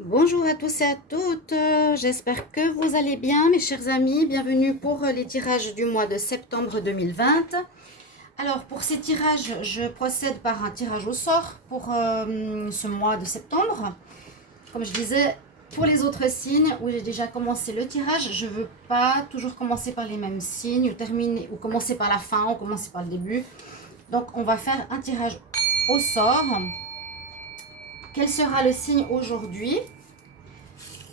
Bonjour à tous et à toutes, j'espère que vous allez bien mes chers amis, bienvenue pour les tirages du mois de septembre 2020. Alors pour ces tirages, je procède par un tirage au sort pour ce mois de septembre. Comme je disais, pour les autres signes où j'ai déjà commencé le tirage, je ne veux pas toujours commencer par les mêmes signes ou terminer ou commencer par la fin ou commencer par le début. Donc on va faire un tirage au sort. Quel sera le signe aujourd'hui?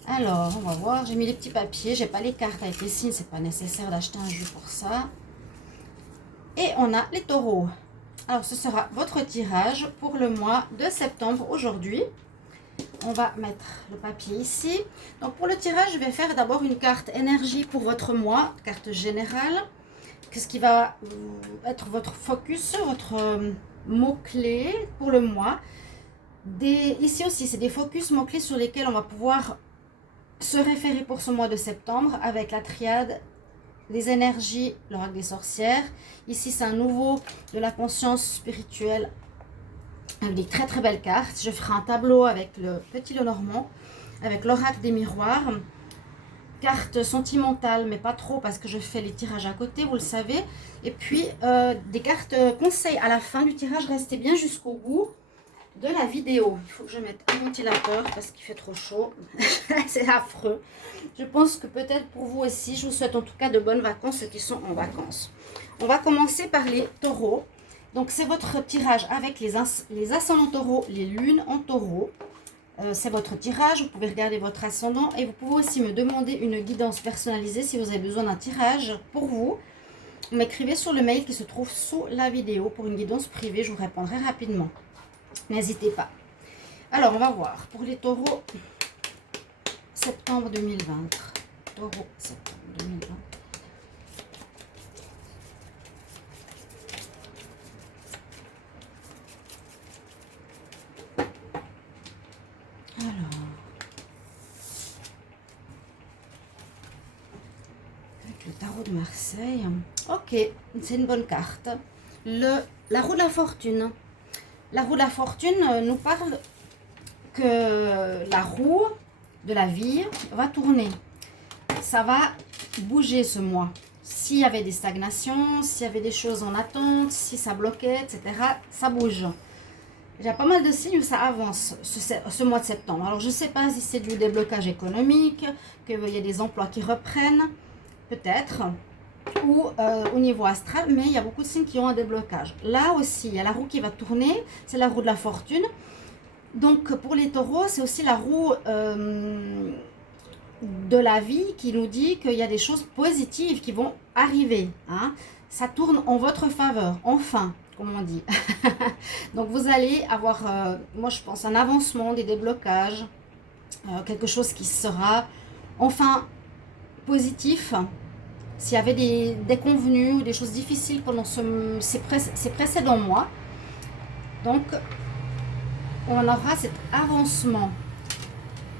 Alors, on va voir. J'ai mis les petits papiers. J'ai pas les cartes avec les signes. C'est pas nécessaire d'acheter un jeu pour ça. Et on a les taureaux. Alors, ce sera votre tirage pour le mois de septembre aujourd'hui. On va mettre le papier ici. Donc, pour le tirage, je vais faire d'abord une carte énergie pour votre mois, carte générale. Qu'est-ce qui va être votre focus, votre mot-clé pour le mois. Ici aussi, c'est des focus mots-clés sur lesquels on va pouvoir se référer pour ce mois de septembre avec la triade, les énergies, l'oracle des sorcières. Ici, c'est un nouveau de la conscience spirituelle avec des très très belles cartes. Je ferai un tableau avec le petit Lenormand, avec l'oracle des miroirs. Cartes sentimentales, mais pas trop parce que je fais les tirages à côté, vous le savez. Et puis, des cartes conseils à la fin du tirage. Restez bien jusqu'au bout de la vidéo. Il faut que je mette un ventilateur parce qu'il fait trop chaud. C'est affreux. Je pense que peut-être pour vous aussi, je vous souhaite en tout cas de bonnes vacances, ceux qui sont en vacances. On va commencer par les taureaux. Donc c'est votre tirage avec les ascendants taureaux, les lunes en taureau. C'est votre tirage, vous pouvez regarder votre ascendant et vous pouvez aussi me demander une guidance personnalisée si vous avez besoin d'un tirage pour vous. M'écrivez sur le mail qui se trouve sous la vidéo pour une guidance privée, je vous répondrai rapidement. N'hésitez pas. Alors, on va voir. Pour les taureaux, septembre 2020. Taureau, septembre 2020. Alors, avec le tarot de Marseille. Ok, c'est une bonne carte. La roue de la fortune. La roue de la fortune nous parle que la roue de la vie va tourner. Ça va bouger ce mois. S'il y avait des stagnations, s'il y avait des choses en attente, si ça bloquait, etc., ça bouge. Il y a pas mal de signes où ça avance ce mois de septembre. Alors je ne sais pas si c'est du déblocage économique, qu'il y a des emplois qui reprennent, peut-être, ou au niveau astral, mais il y a beaucoup de signes qui ont un déblocage. Là aussi, il y a la roue qui va tourner, c'est la roue de la fortune. Donc pour les taureaux, c'est aussi la roue de la vie qui nous dit qu'il y a des choses positives qui vont arriver. Hein. Ça tourne en votre faveur, enfin, comme on dit. Donc vous allez avoir, moi je pense, un avancement, des déblocages, quelque chose qui sera enfin positif. S'il y avait des déconvenus ou des choses difficiles pendant ces précédents mois, donc on aura cet avancement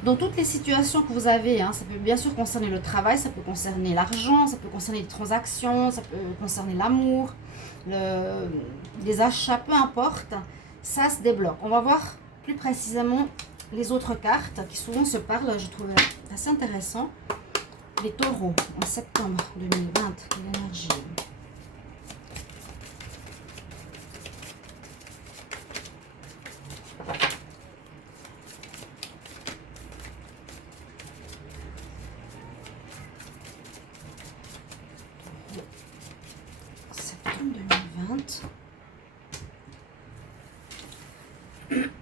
dans toutes les situations que vous avez. Hein. Ça peut bien sûr concerner le travail, ça peut concerner l'argent, ça peut concerner les transactions, ça peut concerner l'amour, les achats, peu importe, ça se débloque. On va voir plus précisément les autres cartes qui souvent se parlent, je trouve assez intéressant. Les taureaux en septembre 2020, l'énergie. Septembre 2020.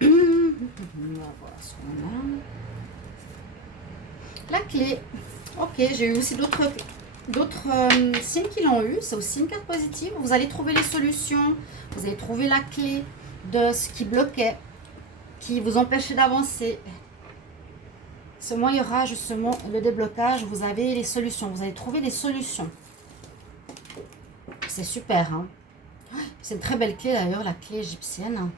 On va voir ce qu'on a. La clé. Ok, j'ai eu aussi d'autres signes qui l'ont eu. C'est aussi une carte positive. Vous allez trouver les solutions. Vous allez trouver la clé de ce qui bloquait, qui vous empêchait d'avancer. Ce mois, il y aura justement le déblocage. Vous avez les solutions. Vous allez trouver des solutions. C'est super. Hein. C'est une très belle clé d'ailleurs, la clé égyptienne.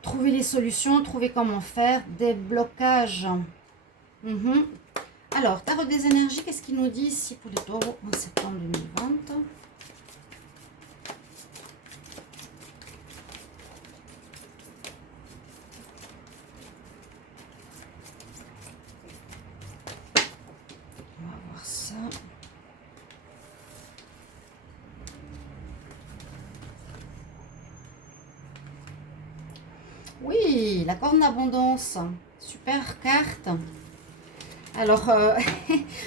Trouver les solutions, trouver comment faire. Déblocage. Alors, tarot des énergies, qu'est-ce qu'il nous dit ici pour les taureaux en septembre 2020? Oui, la corne d'abondance. Super carte. Alors,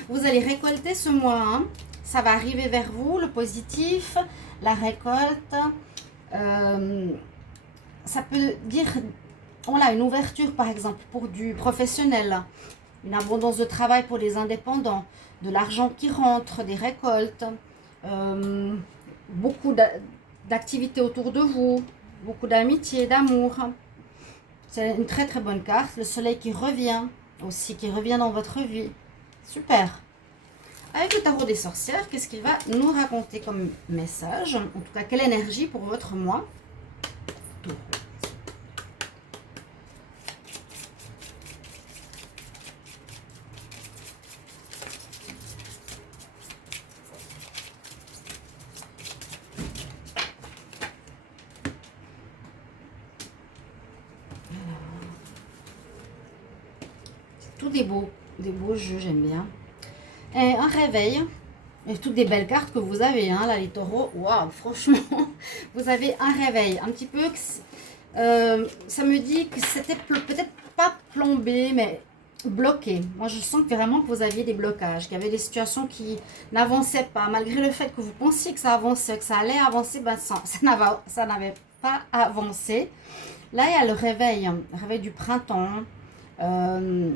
vous allez récolter ce mois, hein. Ça va arriver vers vous, le positif, la récolte. Euh, Ça peut dire, voilà, une ouverture par exemple pour du professionnel, une abondance de travail pour les indépendants, de l'argent qui rentre, des récoltes, euh, beaucoup d'activités autour de vous, beaucoup d'amitié, d'amour. C'est une très très bonne carte. Le soleil qui revient aussi, qui revient dans votre vie. Super. Avec le tarot des sorcières, qu'est-ce qu'il va nous raconter comme message? En tout cas, quelle énergie pour votre mois? Tous des beaux jeux, j'aime bien. Et un réveil. Et toutes des belles cartes que vous avez, hein, là, les taureaux. Waouh, franchement, vous avez un réveil. Un petit peu, ça me dit que c'était peut-être pas plombé, mais bloqué. Moi, je sens vraiment que vous aviez des blocages, qu'il y avait des situations qui n'avançaient pas. Malgré le fait que vous pensiez que ça avançait, que ça allait avancer, ben, ça n'avait pas avancé. Là, il y a le réveil du printemps. Euh,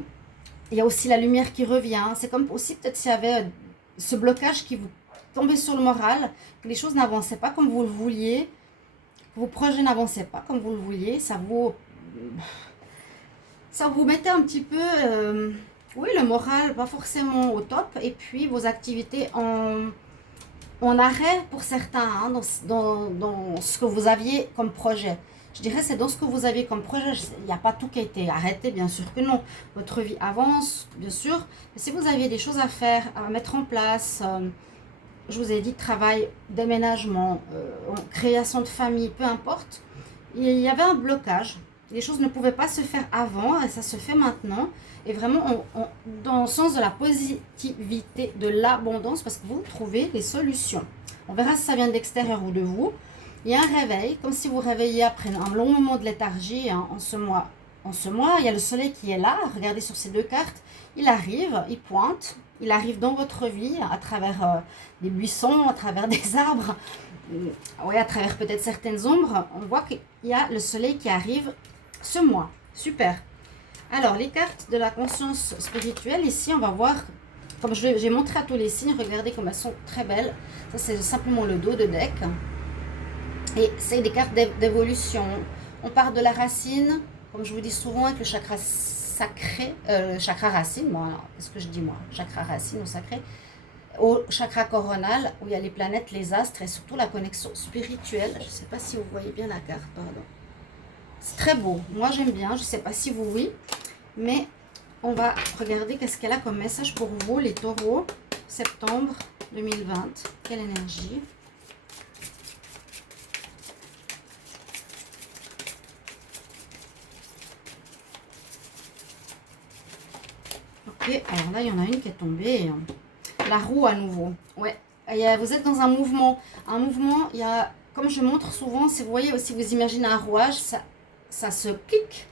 il y a aussi la lumière qui revient. C'est comme aussi peut-être s'il y avait ce blocage qui vous tombait sur le moral, que les choses n'avançaient pas comme vous le vouliez, que vos projets n'avançaient pas comme vous le vouliez. Ça vous mettait un petit peu, oui, le moral pas forcément au top. Et puis vos activités en arrêt pour certains, hein, dans ce que vous aviez comme projet. Je dirais c'est dans ce que vous aviez comme projet. Il n'y a pas tout qui a été arrêté, bien sûr que non. Votre vie avance, bien sûr. Mais si vous aviez des choses à faire, à mettre en place, je vous ai dit travail, déménagement, création de famille, peu importe, il y avait un blocage. Les choses ne pouvaient pas se faire avant et ça se fait maintenant. Et vraiment dans le sens de la positivité, de l'abondance, parce que vous trouvez des solutions. On verra si ça vient de l'extérieur ou de vous. Il y a un réveil, comme si vous réveillez après un long moment de léthargie, hein, en ce mois. En ce mois, il y a le soleil qui est là. Regardez sur ces deux cartes. Il arrive, il pointe. Il arrive dans votre vie à travers des buissons, à travers des arbres, oui, à travers peut-être certaines ombres. On voit qu'il y a le soleil qui arrive ce mois. Super. Alors, les cartes de la conscience spirituelle, ici, on va voir, comme j'ai montré à tous les signes, regardez comme elles sont très belles. Ça, c'est simplement le dos de deck. Et c'est des cartes d'évolution. On part de la racine, comme je vous dis souvent, avec le chakra sacré, le chakra racine, bon, qu'est-ce que je dis moi? Chakra racine ou sacré, au chakra coronal, où il y a les planètes, les astres et surtout la connexion spirituelle. Je ne sais pas si vous voyez bien la carte, pardon. C'est très beau, moi j'aime bien, je ne sais pas si vous oui, mais on va regarder qu'est-ce qu'elle a comme message pour vous, les taureaux, septembre 2020. Quelle énergie? Ok, alors là, il y en a une qui est tombée. La roue à nouveau. Ouais, vous êtes dans un mouvement. Un mouvement, il y a, comme je montre souvent, si vous voyez, si vous imaginez un rouage, ça se clique.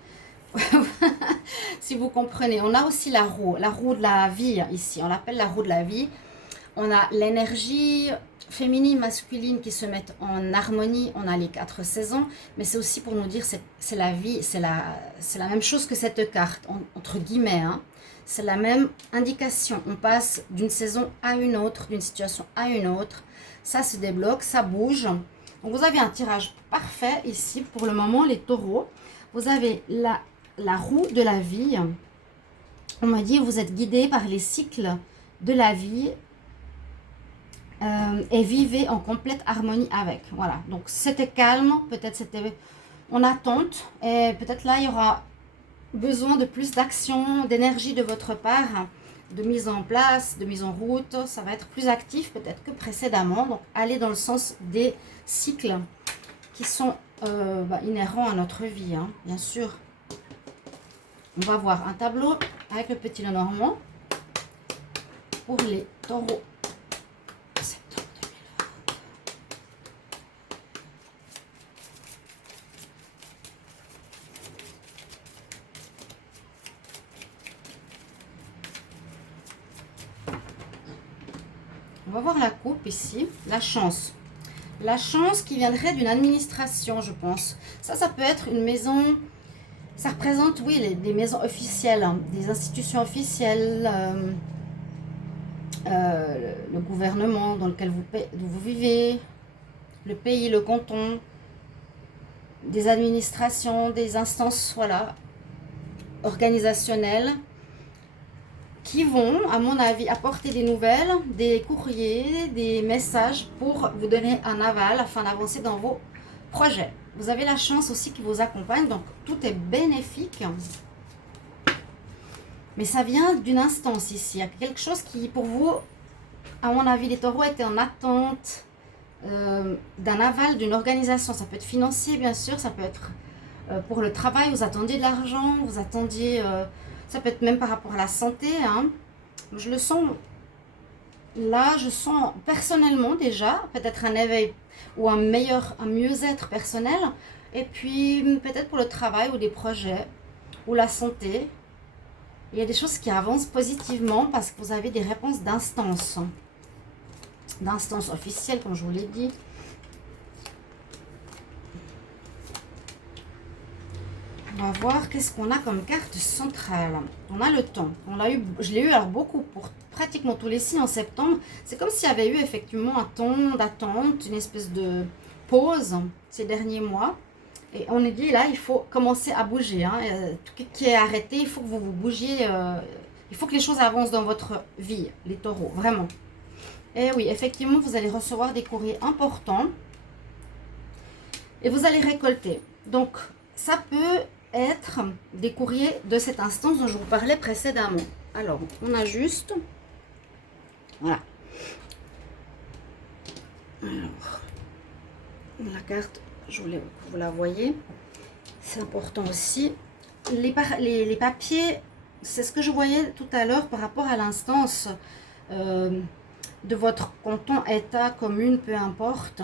Si vous comprenez. On a aussi la roue de la vie ici. On l'appelle la roue de la vie. On a l'énergie féminine, masculine qui se mettent en harmonie. On a les 4 saisons, mais c'est aussi pour nous dire c'est la vie, c'est la même chose que cette carte, entre guillemets. Hein. C'est la même indication. On passe d'une saison à une autre, d'une situation à une autre. Ça se débloque, ça bouge. Donc vous avez un tirage parfait ici pour le moment, les taureaux. Vous avez la roue de la vie. On m'a dit vous êtes guidé par les cycles de la vie. Et vivez en complète harmonie avec. Voilà, donc c'était calme, peut-être c'était en attente, et peut-être là il y aura besoin de plus d'action, d'énergie de votre part, de mise en place, de mise en route. Ça va être plus actif peut-être que précédemment, donc allez dans le sens des cycles qui sont inhérents à notre vie, hein, bien sûr. On va voir un tableau avec le petit Lenormand pour les taureaux. On va voir la coupe ici, la chance. La chance qui viendrait d'une administration, je pense. Ça peut être une maison, ça représente, oui, des maisons officielles, hein, des institutions officielles, le gouvernement dans lequel vous vivez, le pays, le canton, des administrations, des instances, voilà, organisationnelles, qui vont, à mon avis, apporter des nouvelles, des courriers, des messages pour vous donner un aval afin d'avancer dans vos projets. Vous avez la chance aussi qui vous accompagne, donc tout est bénéfique. Mais ça vient d'une instance ici. Il y a quelque chose qui, pour vous, à mon avis, les taureaux étaient en attente d'un aval d'une organisation. Ça peut être financier, bien sûr, ça peut être pour le travail, vous attendiez de l'argent, vous attendiez... ça peut être même par rapport à la santé. Hein. Je le sens, là, je sens personnellement déjà, peut-être un éveil ou un mieux-être personnel. Et puis peut-être pour le travail ou des projets ou la santé. Il y a des choses qui avancent positivement parce que vous avez des réponses d'instances officielles, comme je vous l'ai dit. On va voir qu'est-ce qu'on a comme carte centrale. On a le temps. Je l'ai eu alors beaucoup pour pratiquement tous les signes en septembre. C'est comme s'il y avait eu effectivement un temps d'attente, une espèce de pause ces derniers mois. Et on est dit là, il faut commencer à bouger. Hein. Tout qui est arrêté, il faut que vous bougiez. Il faut que les choses avancent dans votre vie, les taureaux, vraiment. Et oui, effectivement, vous allez recevoir des courriers importants. Et vous allez récolter. Donc, ça peut être des courriers de cette instance dont je vous parlais précédemment. Alors, on ajuste. Voilà. Alors, la carte, je voulais que vous la voyez. C'est important aussi. Les papiers, c'est ce que je voyais tout à l'heure par rapport à l'instance de votre canton, État, commune, peu importe,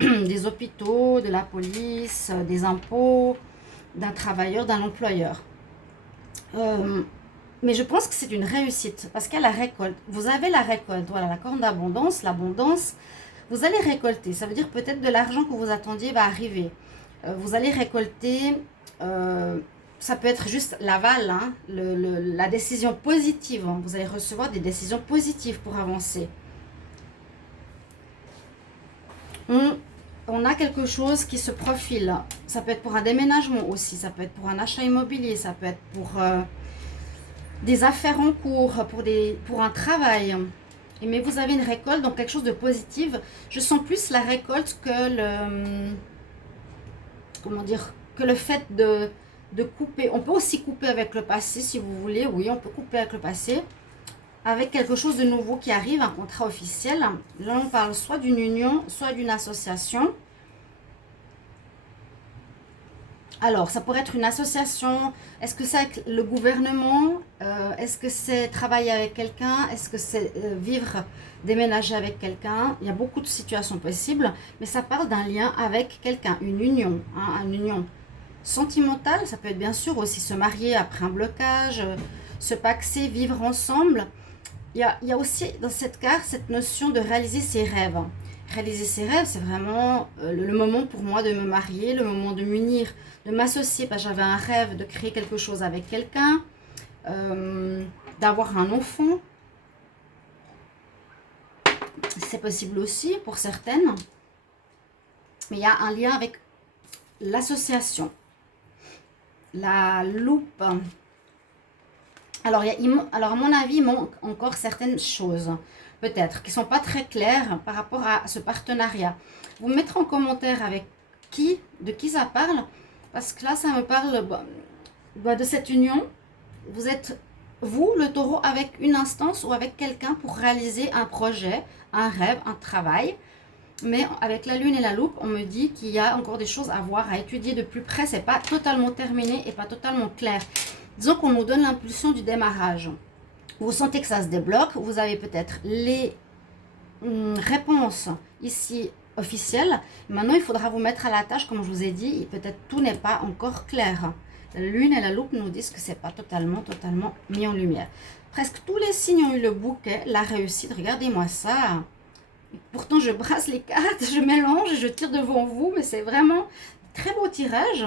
des hôpitaux, de la police, des impôts, d'un travailleur, d'un employeur. Mais je pense que c'est une réussite parce qu'il y a la récolte. Vous avez la récolte, voilà, la corne d'abondance, l'abondance. Vous allez récolter, ça veut dire peut-être de l'argent que vous attendiez va arriver. Vous allez récolter, ça peut être juste l'aval, hein, la décision positive. Hein. Vous allez recevoir des décisions positives pour avancer. On a quelque chose qui se profile. Ça peut être pour un déménagement aussi, ça peut être pour un achat immobilier, ça peut être pour des affaires en cours, pour un travail. Mais vous avez une récolte, donc quelque chose de positif. Je sens plus la récolte que le fait de couper. On peut aussi couper avec le passé si vous voulez. Oui, on peut couper avec le passé. Avec quelque chose de nouveau qui arrive, un contrat officiel. Là, on parle soit d'une union, soit d'une association. Alors, ça pourrait être une association. Est-ce que c'est avec le gouvernement? Est-ce que c'est travailler avec quelqu'un? Est-ce que c'est vivre, déménager avec quelqu'un? Il y a beaucoup de situations possibles, mais ça parle d'un lien avec quelqu'un, une union, hein, une union sentimentale. Ça peut être bien sûr aussi se marier après un blocage, se paxer, vivre ensemble. Il y a aussi dans cette carte cette notion de réaliser ses rêves. Réaliser ses rêves, c'est vraiment le moment pour moi de me marier, le moment de m'unir, de m'associer. Parce que j'avais un rêve de créer quelque chose avec quelqu'un, d'avoir un enfant. C'est possible aussi pour certaines. Mais il y a un lien avec l'association. La loupe. Alors, à mon avis, il manque encore certaines choses, peut-être, qui ne sont pas très claires par rapport à ce partenariat. Vous me mettrez en commentaire avec de qui ça parle, parce que là, ça me parle de cette union. Vous êtes, vous, le taureau, avec une instance ou avec quelqu'un pour réaliser un projet, un rêve, un travail. Mais avec la lune et la loupe, on me dit qu'il y a encore des choses à voir, à étudier de plus près. Ce n'est pas totalement terminé et pas totalement clair. Disons qu'on nous donne l'impulsion du démarrage. Vous sentez que ça se débloque. Vous avez peut-être les réponses ici officielles. Maintenant, il faudra vous mettre à la tâche, comme je vous ai dit. Peut-être tout n'est pas encore clair. La lune et la loupe nous disent que c'est pas totalement mis en lumière. Presque tous les signes ont eu le bouquet, la réussite. Regardez-moi ça. Pourtant, je brasse les cartes, je mélange, je tire devant vous, mais c'est vraiment très beau tirage.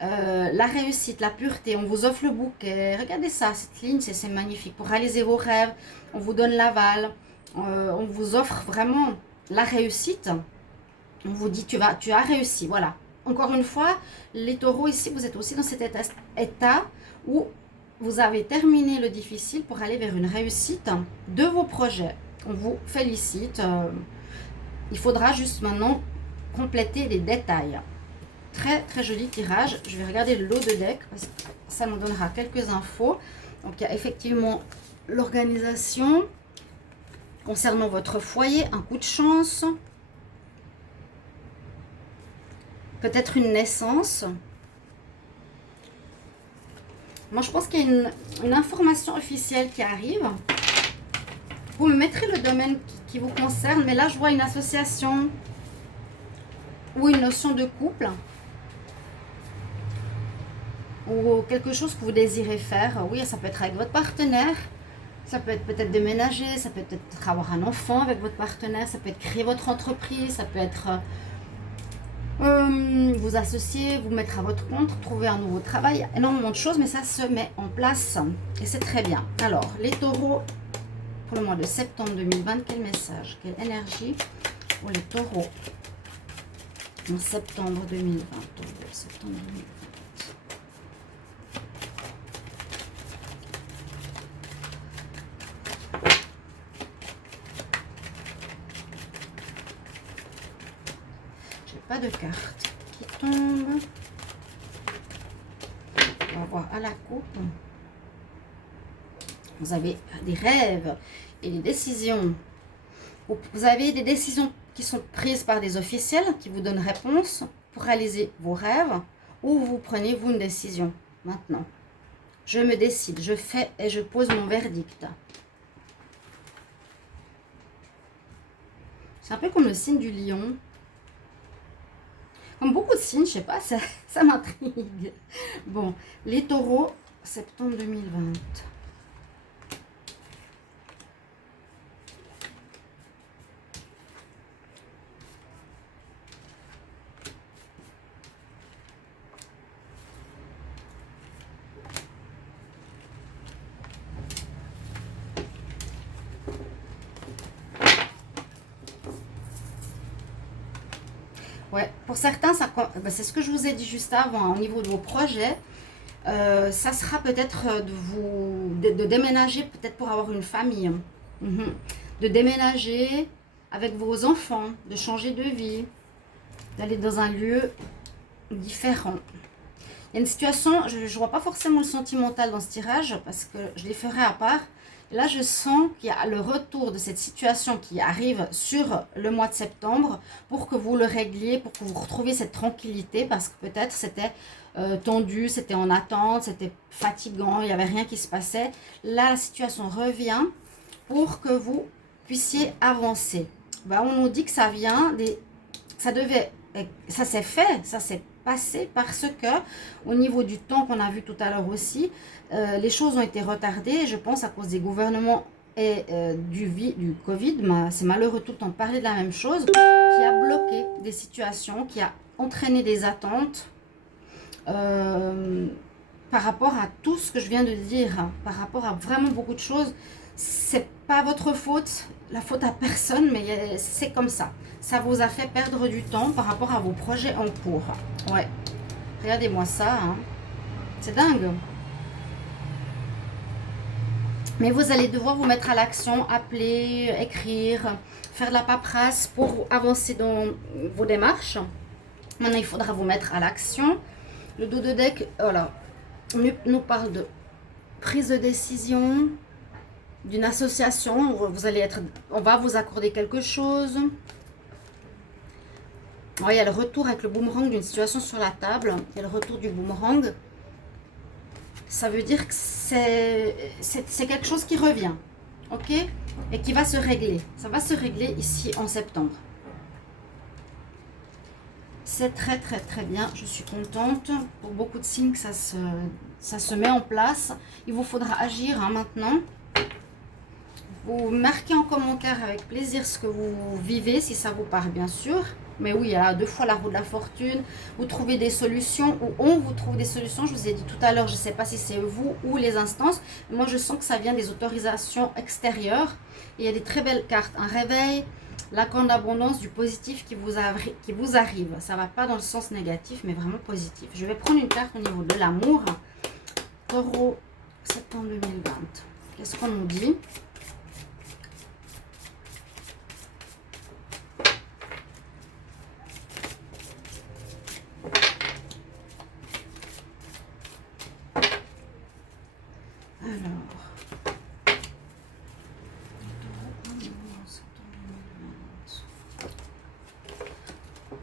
La réussite, la pureté, on vous offre le bouquet. Regardez ça, cette ligne, c'est magnifique. Pour réaliser vos rêves, on vous donne l'aval. On vous offre vraiment la réussite. On vous dit, tu as réussi, voilà. Encore une fois, les taureaux ici, vous êtes aussi dans cet état où vous avez terminé le difficile pour aller vers une réussite de vos projets. On vous félicite. Il faudra juste maintenant compléter les détails. Très très joli tirage. Je vais regarder le lot de deck parce que ça nous donnera quelques infos. Donc il y a effectivement l'organisation concernant votre foyer, un coup de chance, peut-être une naissance. Moi je pense qu'il y a une information officielle qui arrive. Vous me mettrez le domaine qui vous concerne, mais là je vois une association ou une notion de couple ou quelque chose que vous désirez faire. Oui, ça peut être avec votre partenaire, ça peut être peut-être déménager, ça peut être avoir un enfant avec votre partenaire, ça peut être créer votre entreprise, ça peut être vous associer, vous mettre à votre compte, trouver un nouveau travail, énormément de choses, mais ça se met en place et c'est très bien. Alors, les taureaux, pour le mois de septembre 2020, quel message, quelle énergie pour les taureaux en septembre 2020, septembre 2020. Pas de cartes qui tombent. On va voir à la coupe. Vous avez des rêves et des décisions. Vous avez des décisions qui sont prises par des officiels qui vous donnent réponse pour réaliser vos rêves, ou vous prenez vous une décision maintenant. Je me décide, je fais et je pose mon verdict. C'est un peu comme le signe du lion. Comme beaucoup de signes, je sais pas, ça m'intrigue. Bon, les taureaux, septembre 2020. Ouais, pour certains, c'est ce que je vous ai dit juste avant, hein, au niveau de vos projets, ça sera peut-être de déménager, peut-être pour avoir une famille. De déménager avec vos enfants, de changer de vie, d'aller dans un lieu différent. Il y a une situation, je ne vois pas forcément le sentimental dans ce tirage, parce que je les ferai à part. Là, je sens qu'il y a le retour de cette situation qui arrive sur le mois de septembre pour que vous le régliez, pour que vous retrouviez cette tranquillité, parce que peut-être c'était tendu, c'était en attente, c'était fatigant, il n'y avait rien qui se passait. Là, la situation revient pour que vous puissiez avancer. Ben, on nous dit que ça vient ça s'est fait, ça s'est passé parce que au niveau du temps qu'on a vu tout à l'heure aussi, les choses ont été retardées, je pense à cause des gouvernements et du Covid. C'est malheureux tout le temps parler de la même chose, qui a bloqué des situations, qui a entraîné des attentes par rapport à tout ce que je viens de dire, hein, par rapport à vraiment beaucoup de choses. C'est pas votre faute, la faute à personne, mais c'est comme ça. Ça vous a fait perdre du temps par rapport à vos projets en cours. Ouais, regardez-moi ça, hein. C'est dingue. Mais vous allez devoir vous mettre à l'action, appeler, écrire, faire de la paperasse pour avancer dans vos démarches. Maintenant, il faudra vous mettre à l'action. Le dos de deck, voilà, on nous parle de prise de décision, d'une association. On va vous accorder quelque chose. Il y a le retour avec le boomerang d'une situation sur la table. Il y a le retour du boomerang. Ça veut dire que c'est quelque chose qui revient. Ok? Et qui va se régler. Ça va se régler ici en septembre. c'est très très très bien. Je suis contente. Pour beaucoup de signes, ça se met en place. Il vous faudra agir hein, maintenant. Vous marquez en commentaire avec plaisir ce que vous vivez, si ça vous parle bien sûr. Mais oui, il y a 2 fois la roue de la fortune. Vous trouvez des solutions ou on vous trouve des solutions. Je vous ai dit tout à l'heure, je ne sais pas si c'est vous ou les instances. Moi, je sens que ça vient des autorisations extérieures. Et il y a des très belles cartes. Un réveil, la corne d'abondance, du positif qui vous arrive. Ça ne va pas dans le sens négatif, mais vraiment positif. Je vais prendre une carte au niveau de l'amour. Taureau, septembre 2020. Qu'est-ce qu'on nous dit ?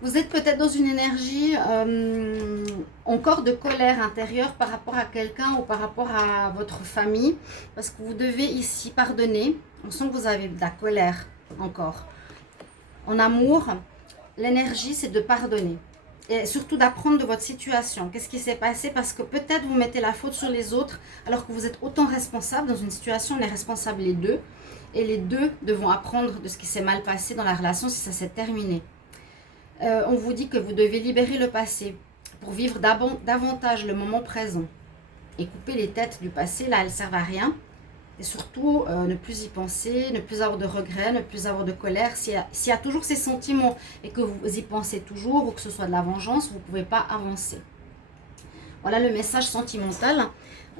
Vous êtes peut-être dans une énergie encore de colère intérieure par rapport à quelqu'un ou par rapport à votre famille. Parce que vous devez ici pardonner. On sent que vous avez de la colère encore. En amour, l'énergie c'est de pardonner. Et surtout d'apprendre de votre situation. Qu'est-ce qui s'est passé? Parce que peut-être vous mettez la faute sur les autres alors que vous êtes autant responsable. Dans une situation, on est responsable les deux. Et les deux devront apprendre de ce qui s'est mal passé dans la relation si ça s'est terminé. On vous dit que vous devez libérer le passé pour vivre davantage le moment présent et couper les têtes du passé, là elles ne servent à rien. Et surtout, ne plus y penser, ne plus avoir de regrets, ne plus avoir de colère. S'il y a toujours ces sentiments et que vous y pensez toujours ou que ce soit de la vengeance, vous ne pouvez pas avancer. Voilà le message sentimental.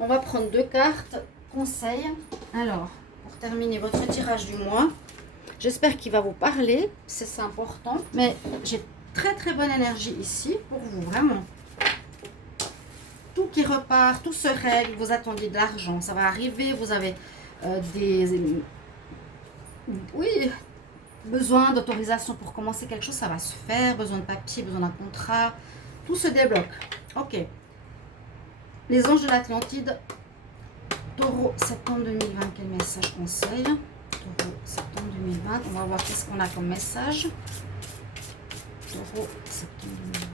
On va prendre 2 cartes, conseils. Alors, pour terminer votre tirage du mois, j'espère qu'il va vous parler, c'est important. Mais j'ai très très bonne énergie ici pour vous, vraiment. Tout qui repart, tout se règle, vous attendiez de l'argent, ça va arriver, vous avez besoin d'autorisation pour commencer quelque chose, ça va se faire, besoin de papier, besoin d'un contrat, tout se débloque. Ok. Les anges de l'Atlantide, Taureau, septembre 2020, quel message conseil? Taureau, septembre 2020, on va voir qu'est-ce qu'on a comme message. Taureau, septembre 2020.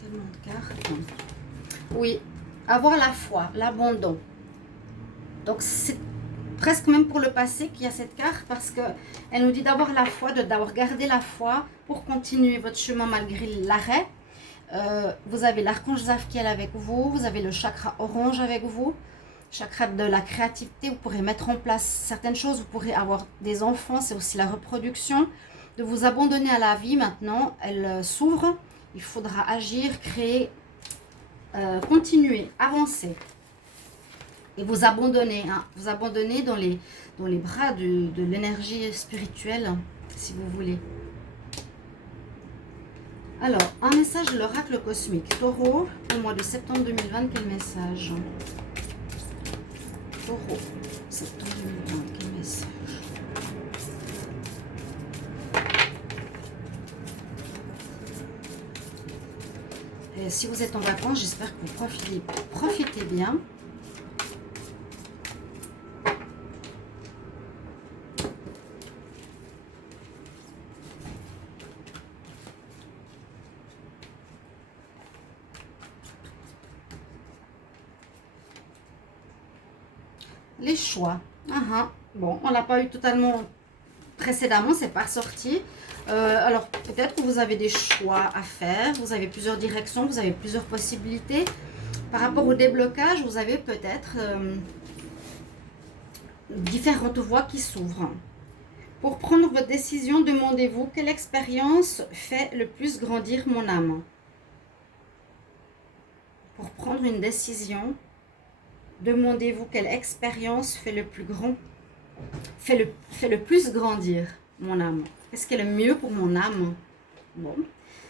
Tellement de cartes. Oui, avoir la foi, l'abandon. Donc c'est presque même pour le passé qu'il y a cette carte parce qu'elle nous dit d'avoir la foi, d'avoir gardé la foi pour continuer votre chemin malgré l'arrêt. Vous avez l'archange Zadkiel avec vous, vous avez le chakra orange avec vous, chakra de la créativité, vous pourrez mettre en place certaines choses, vous pourrez avoir des enfants, c'est aussi la reproduction, de vous abandonner à la vie maintenant, elle s'ouvre, il faudra agir, créer, continuer, avancer. Et vous abandonner, hein, vous abandonner dans les bras de l'énergie spirituelle, si vous voulez. Alors, un message de l'oracle cosmique. Taureau, au mois de septembre 2020, quel message? Taureau, septembre 2020, quel message? Et si vous êtes en vacances, j'espère que vous profitez bien. Les choix. Bon, on l'a pas eu totalement précédemment, c'est pas sorti. Alors, peut-être que vous avez des choix à faire. Vous avez plusieurs directions, vous avez plusieurs possibilités. Par rapport au déblocage, vous avez peut-être différentes voies qui s'ouvrent. Pour prendre votre décision, demandez-vous quelle expérience fait le plus grandir mon âme. Pour prendre une décision, demandez-vous quelle expérience fait le plus grandir mon âme. Qu'est-ce qui est le mieux pour mon âme? Bon,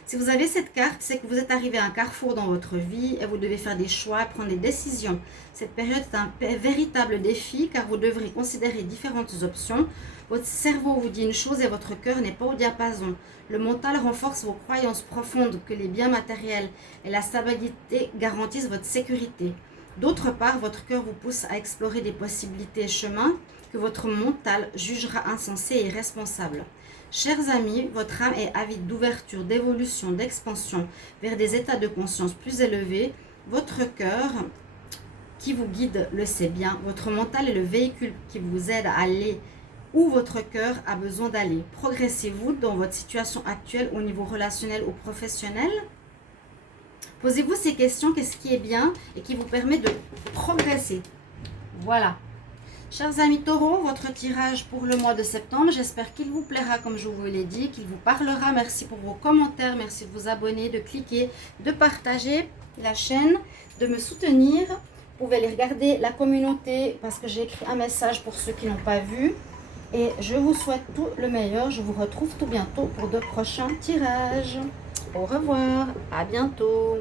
Si vous avez cette carte, c'est que vous êtes arrivé à un carrefour dans votre vie et vous devez faire des choix, prendre des décisions. Cette période est un véritable défi car vous devrez considérer différentes options. Votre cerveau vous dit une chose et votre cœur n'est pas au diapason. Le mental renforce vos croyances profondes que les biens matériels et la stabilité garantissent votre sécurité. D'autre part, votre cœur vous pousse à explorer des possibilités et chemins que votre mental jugera insensés et irresponsables. Chers amis, votre âme est avide d'ouverture, d'évolution, d'expansion vers des états de conscience plus élevés. Votre cœur, qui vous guide, le sait bien. Votre mental est le véhicule qui vous aide à aller où votre cœur a besoin d'aller. Progressez-vous dans votre situation actuelle au niveau relationnel ou professionnel? Posez-vous ces questions, qu'est-ce qui est bien et qui vous permet de progresser? Voilà. Chers amis taureaux, votre tirage pour le mois de septembre, j'espère qu'il vous plaira comme je vous l'ai dit, qu'il vous parlera. Merci pour vos commentaires, merci de vous abonner, de cliquer, de partager la chaîne, de me soutenir. Vous pouvez aller regarder la communauté parce que j'ai écrit un message pour ceux qui n'ont pas vu. Et je vous souhaite tout le meilleur. Je vous retrouve tout bientôt pour de prochains tirages. Au revoir, à bientôt.